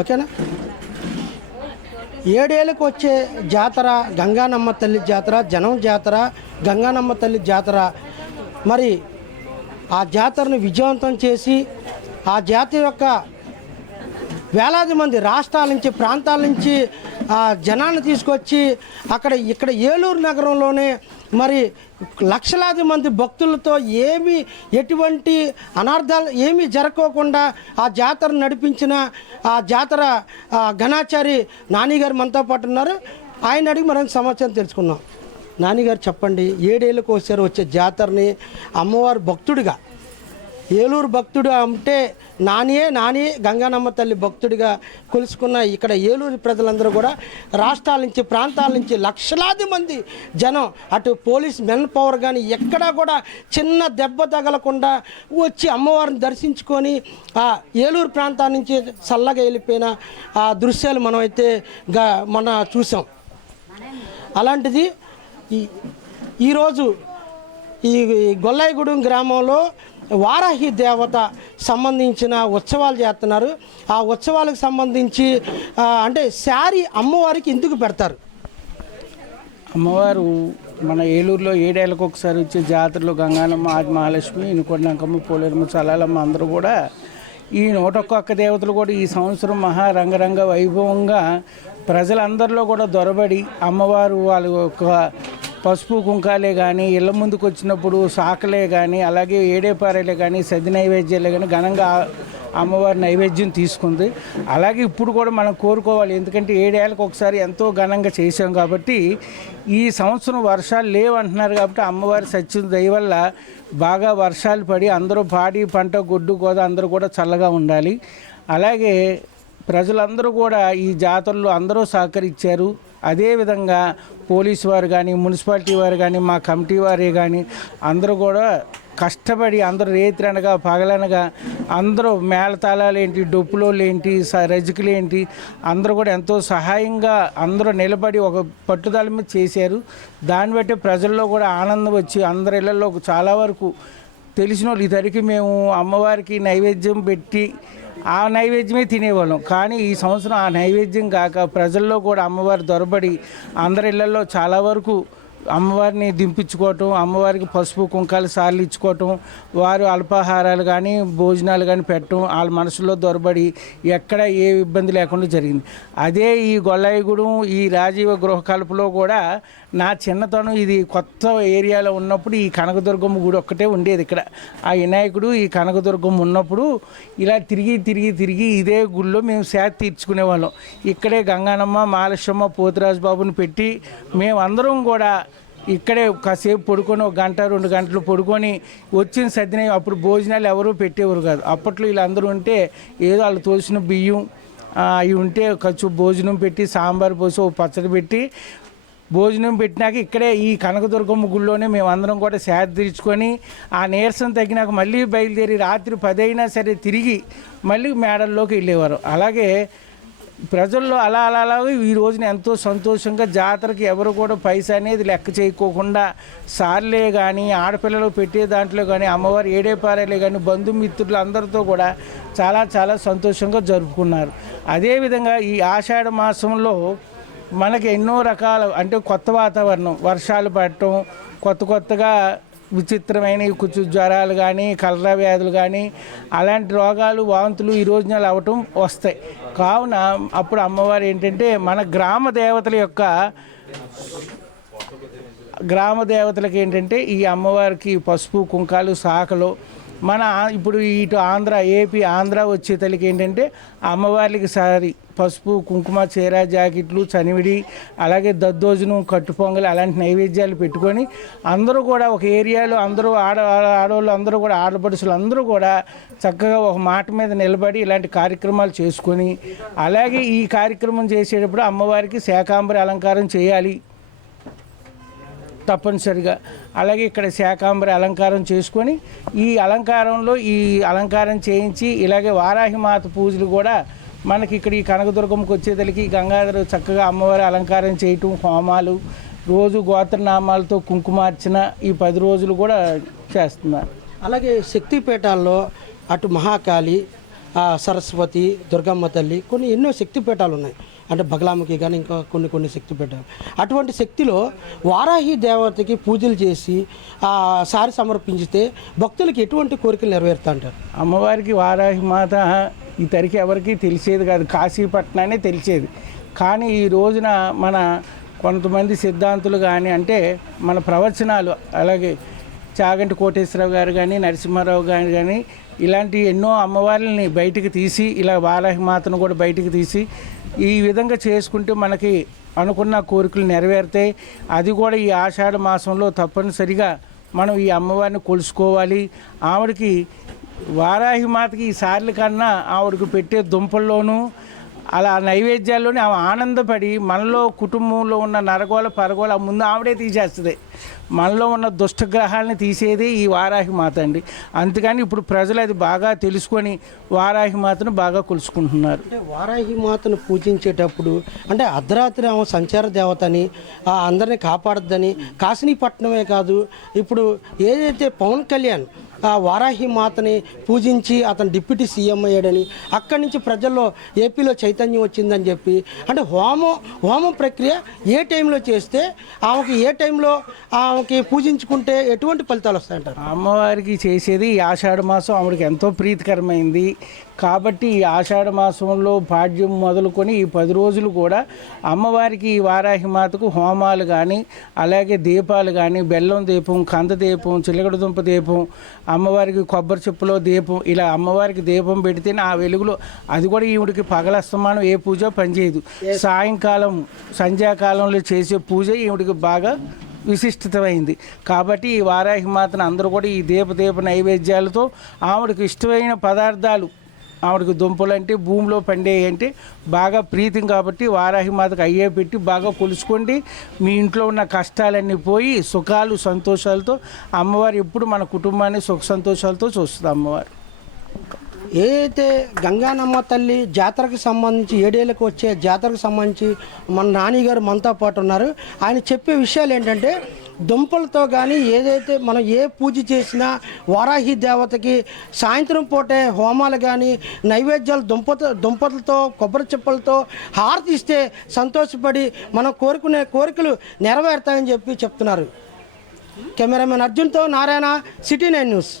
ఓకేనా. 7 ఏళ్ళకి వచ్చే జాతర గంగానమ్మ తల్లి జాతర, జనం జాతర, గంగానమ్మ తల్లి జాతర. మరి ఆ జాతరను విజయవంతం చేసి ఆ జాతర యొక్క వేలాది మంది రాష్ట్రాల నుంచి, ప్రాంతాల నుంచి జనాన్ని తీసుకొచ్చి ఇక్కడ ఏలూరు నగరంలోనే మరి లక్షలాది మంది భక్తులతో ఎటువంటి అనర్థాలు ఏమీ జరగకోకుండా ఆ జాతర నడిపించిన ఆ జాతర ఘనాచారి నానిగారు మనతో పాటు ఉన్నారు. ఆయన అడిగి మనం సమాచారం తెలుసుకున్నాం. నానిగారు చెప్పండి, 7 ఏళ్ళకి ఒకసారి వచ్చే జాతరని అమ్మవారి భక్తుడిగా, ఏలూరు భక్తుడు అంటే నాని గంగానమ్మ తల్లి భక్తుడిగా కొలుసుకున్న ఇక్కడ ఏలూరు ప్రజలందరూ కూడా రాష్ట్రాల నుంచి, ప్రాంతాల నుంచి లక్షలాది మంది జనం, అటు పోలీస్ మెన్ పవర్ కానీ ఎక్కడా కూడా చిన్న దెబ్బ తగలకుండా వచ్చి అమ్మవారిని దర్శించుకొని ఆ ఏలూరు ప్రాంతాల నుంచి చల్లగా వెళ్ళిపోయిన ఆ దృశ్యాలు మనమైతే మొన్న చూసాం. అలాంటిది ఈరోజు ఈ గొల్లాయిగూడెం గ్రామంలో వారాహి దేవత సంబంధించిన ఉత్సవాలు చేస్తున్నారు. ఆ ఉత్సవాలకు సంబంధించి అంటే శారీ అమ్మవారికి ఎందుకు పెడతారు? అమ్మవారు మన ఏలూరులో 7 ఏళ్ళకు ఒకసారి వచ్చే జాతరలో గంగానమ్మ, ఆది మహాలక్ష్మి, ఇనుకొండంకమ్మ, పోలేరమ్మ, చలాలమ్మ అందరూ కూడా ఈ 101 దేవతలు కూడా ఈ సంవత్సరం రంగరంగ వైభవంగా ప్రజలందరిలో కూడా దొరబడి అమ్మవారు వాళ్ళ యొక్క పసుపు కుంకాలే కానీ, ఇళ్ళ ముందుకు వచ్చినప్పుడు సాకలే కానీ, అలాగే ఏడేపారలే కానీ, సద్ది నైవేద్యాలే కానీ ఘనంగా అమ్మవారి నైవేద్యం తీసుకుంది. అలాగే ఇప్పుడు కూడా మనం కోరుకోవాలి, ఎందుకంటే 7 ఏళ్ళకి ఒకసారి ఎంతో ఘనంగా చేసాం కాబట్టి. ఈ సంవత్సరం వర్షాలు లేవంటున్నారు కాబట్టి అమ్మవారి సత్యం దయ వల్ల బాగా వర్షాలు పడి అందరూ పాడి పంట, గొడ్డు గోద అందరూ కూడా చల్లగా ఉండాలి. అలాగే ప్రజలందరూ కూడా ఈ జాతరలో అందరూ సహకరించారు. అదేవిధంగా పోలీసు వారు కానీ, మున్సిపాలిటీ వారు కానీ, మా కమిటీ వారే కానీ అందరూ కూడా కష్టపడి అందరూ రేత్రనగా పగలనగా అందరూ మేళతాళాలు ఏంటి, డొప్పులోళ్ళు ఏంటి, రజకులు ఏంటి అందరూ కూడా ఎంతో సహాయంగా అందరూ నిలబడి ఒక పట్టుదల మీద చేశారు. దాన్ని బట్టి ప్రజల్లో కూడా ఆనందం వచ్చి అందరి ఇళ్లలో చాలా వరకు తెలిసిన వాళ్ళు ఇద్దరికి మేము అమ్మవారికి నైవేద్యం పెట్టి ఆ నైవేద్యమే తినేవాళ్ళం. కానీ ఈ సంవత్సరం ఆ నైవేద్యం కాక ప్రజల్లో కూడా అమ్మవారి దొరబడి అందరి ఇళ్లలో చాలా వరకు అమ్మవారిని దింపించుకోవటం, అమ్మవారికి పసుపు కుంకాలు సార్లు ఇచ్చుకోవటం, వారు అల్పాహారాలు కానీ భోజనాలు కానీ పెట్టడం వాళ్ళ మనసులో దొరబడి ఎక్కడ ఏ ఇబ్బంది లేకుండా జరిగింది. అదే ఈ గొల్లాయిగూడెం ఈ రాజీవ గృహకల్పలో కూడా నా చిన్నతనం ఇది కొత్త ఏరియాలో ఉన్నప్పుడు ఈ కనకదుర్గమ్మ గుడి ఒక్కటే ఉండేది. ఇక్కడ ఆ వినాయకుడు ఈ కనకదుర్గమ్మ ఉన్నప్పుడు ఇలా తిరిగి ఇదే గుడిలో మేము సేద తీర్చుకునేవాళ్ళం. ఇక్కడే గంగానమ్మ, మహాలక్ష్మమ్మ, పోతురాజు బాబుని పెట్టి మేమందరం కూడా ఇక్కడే కాసేపు పడుకొని 1 గంట 2 గంటలు పడుకొని వచ్చిన సద్దిన అప్పుడు భోజనాలు ఎవరూ పెట్టేవారు కాదు. అప్పట్లో వీళ్ళందరూ ఉంటే ఏదో వాళ్ళు తోసిన బియ్యం అవి ఉంటే కొంచెం భోజనం పెట్టి సాంబార్ పోసి పచ్చడి పెట్టి భోజనం పెట్టినాక ఇక్కడే ఈ కనకదుర్గమ్మ గుళ్ళోనే మేమందరం కూడా సేద తీర్చుకొని ఆ నీరసం తగ్గినాక మళ్ళీ బయలుదేరి రాత్రి 10 అయినా సరే తిరిగి మళ్ళీ మేడల్లోకి వెళ్ళేవారు. అలాగే ప్రజల్లో అలా ఈ రోజున ఎంతో సంతోషంగా జాతరకి ఎవరు కూడా పైసా అనేది లెక్క చేయకోకుండా సార్లే కానీ, ఆడపిల్లలు పెట్టే దాంట్లో కానీ, అమ్మవారి ఏడేపారలే కానీ, బంధుమిత్రులు అందరితో కూడా చాలా సంతోషంగా జరుపుకున్నారు. అదేవిధంగా ఈ ఆషాఢ మాసంలో మనకి ఎన్నో రకాల అంటే కొత్త వాతావరణం, వర్షాలు పడటం, కొత్తగా విచిత్రమైన కొంచెం జ్వరాలు కానీ, కలరా వ్యాధులు కానీ, అలాంటి రోగాలు, వాంతులు ఈ రోజున అవ్వటం వస్తాయి. కావున అప్పుడు అమ్మవారు ఏంటంటే మన గ్రామ దేవతలకి ఏంటంటే ఈ అమ్మవారికి పసుపు కుంకాలు సాకలు మన ఇప్పుడు ఇటు ఏపీ ఆంధ్ర వచ్చే తల్లికి ఏంటంటే అమ్మవారికి సారి పసుపు కుంకుమ, చీర, జాకెట్లు, చనివిడి, అలాగే దద్దోజనం, కట్టు పొంగలి అలాంటి నైవేద్యాలు పెట్టుకొని అందరూ కూడా ఒక ఏరియాలో అందరూ ఆడవాళ్ళు అందరూ కూడా ఆడపడుచులు అందరూ కూడా చక్కగా ఒక మాట మీద నిలబడి ఇలాంటి కార్యక్రమాలు చేసుకొని, అలాగే ఈ కార్యక్రమం చేసేటప్పుడు అమ్మవారికి శాకాంబరి అలంకారం చేయాలి తప్పనిసరిగా. అలాగే ఇక్కడ శాకాంబరి అలంకారం చేసుకొని ఈ అలంకారం చేయించి ఇలాగే వారాహి మాత పూజలు కూడా మనకి ఇక్కడ ఈ కనకదుర్గమ్మకి వచ్చేదలికి గంగాధర చక్కగా అమ్మవారి అలంకారం చేయటం, హోమాలు, రోజు గోత్రనామాలతో కుంకుమార్చన ఈ 10 రోజులు కూడా చేస్తున్నారు. అలాగే శక్తిపీఠాల్లో అటు మహాకాళి, సరస్వతి, దుర్గమ్మ తల్లి, కొన్ని ఎన్నో శక్తిపీఠాలు ఉన్నాయి. అంటే బగలాముఖి కానీ ఇంకా కొన్ని శక్తిపీఠాలు. అటువంటి శక్తిలో వారాహి దేవతకి పూజలు చేసి సారి సమర్పించితే భక్తులకి ఎటువంటి కోరికలు నెరవేరుతా అంటారు? అమ్మవారికి వారాహి మాత ఈ తరికి ఎవరికి తెలిసేది కాదు, కాశీపట్నానే తెలిసేది. కానీ ఈ రోజున మన కొంతమంది సిద్ధాంతులు కానీ, అంటే మన ప్రవచనాలు, అలాగే చాగంటి కోటేశ్వరరావు గారు కానీ, నరసింహారావు గారు కానీ, ఇలాంటి ఎన్నో అమ్మవారిని బయటికి తీసి, ఇలా వారాహి మాతను కూడా బయటికి తీసి ఈ విధంగా చేసుకుంటే మనకి అనుకున్న కోరికలు నెరవేరుతాయి. అది కూడా ఈ ఆషాఢ మాసంలో తప్పనిసరిగా మనం ఈ అమ్మవారిని కొలుసుకోవాలి. ఆవిడకి వారాహి మాతకి ఈ సార్ల కన్నా ఆవిడకి పెట్టే దుంపల్లోనూ అలా నైవేద్యాల్లోనే ఆమె ఆనందపడి మనలో కుటుంబంలో ఉన్న నరగోల పరగోల ముందు ఆవిడే తీసేస్తుంది. మనలో ఉన్న దుష్టగ్రహాలని తీసేది ఈ వారాహి మాత అండి. అందుకని ఇప్పుడు ప్రజలు అది బాగా తెలుసుకొని వారాహి మాతను బాగా కొలుసుకుంటున్నారు. అంటే వారాహి మాతను పూజించేటప్పుడు అంటే అర్ధరాత్రి ఆమె సంచార దేవతని, అందరినీ కాపాడద్దని, కాశీపట్నమే కాదు, ఇప్పుడు ఏదైతే పవన్ కళ్యాణ్ ఆ వారాహి మాతని పూజించి అతను డిప్యూటీ సీఎం అయ్యాడని, అక్కడి నుంచి ప్రజల్లో ఏపీలో చైతన్యం వచ్చిందని చెప్పి, అంటే హోమం ప్రక్రియ ఏ టైంలో చేస్తే ఆమెకి, ఏ టైంలో ఆమెకి పూజించుకుంటే ఎటువంటి ఫలితాలు వస్తాయంటారు? అమ్మవారికి చేసేది ఈ ఆషాఢ మాసం ఆవిడకి ఎంతో ప్రీతికరమైంది కాబట్టి ఈ ఆషాఢ మాసంలో పాడ్యం మొదలుకొని ఈ 10 రోజులు కూడా అమ్మవారికి ఈ వారాహి మాతకు హోమాలు కానీ, అలాగే దీపాలు కానీ, బెల్లం దీపం, కంద దీపం, చిలకడ దుంప దీపం, అమ్మవారికి కొబ్బరి చెప్పులో దీపం, ఇలా అమ్మవారికి దీపం పెడితేనే ఆ వెలుగులో, అది కూడా ఈవిడికి పగలస్తమానం ఏ పూజ పనిచేయదు. సాయంకాలం సంధ్యాకాలంలో చేసే పూజ ఈవిడికి బాగా విశిష్టమైంది. కాబట్టి ఈ వారాహి మాతను అందరూ కూడా ఈ దీప నైవేద్యాలతో ఆవిడకి ఇష్టమైన పదార్థాలు, ఆవిడకి దుంపలు అంటే భూమిలో పండేవి అంటే బాగా ప్రీతం కాబట్టి వారాహి మాతకు అయ్యే పెట్టి బాగా కొలుసుకోండి. మీ ఇంట్లో ఉన్న కష్టాలన్నీ పోయి సుఖాలు సంతోషాలతో అమ్మవారు ఎప్పుడు మన కుటుంబాన్ని సుఖ సంతోషాలతో చూస్తుంది అమ్మవారు. ఏదైతే గంగానమ్మ తల్లి జాతరకు సంబంధించి 7 ఏళ్ళకు వచ్చే జాతరకు సంబంధించి మన నానిగారు మనతో పాటు ఉన్నారు. ఆయన చెప్పే విషయాలు ఏంటంటే, దుంపలతో కానీ ఏదైతే మనం ఏ పూజ చేసినా వారాహి దేవతకి సాయంత్రం పూటే హోమాలు కానీ, నైవేద్యాలు దుంపలతో కొబ్బరి చెప్పులతో హారతి ఇస్తే సంతోషపడి మనం కోరుకునే కోరికలు నెరవేరుతాయని చెప్పి చెప్తున్నారు. కెమెరామెన్ అర్జున్తో నారాయణ, సిటీ 9 న్యూస్.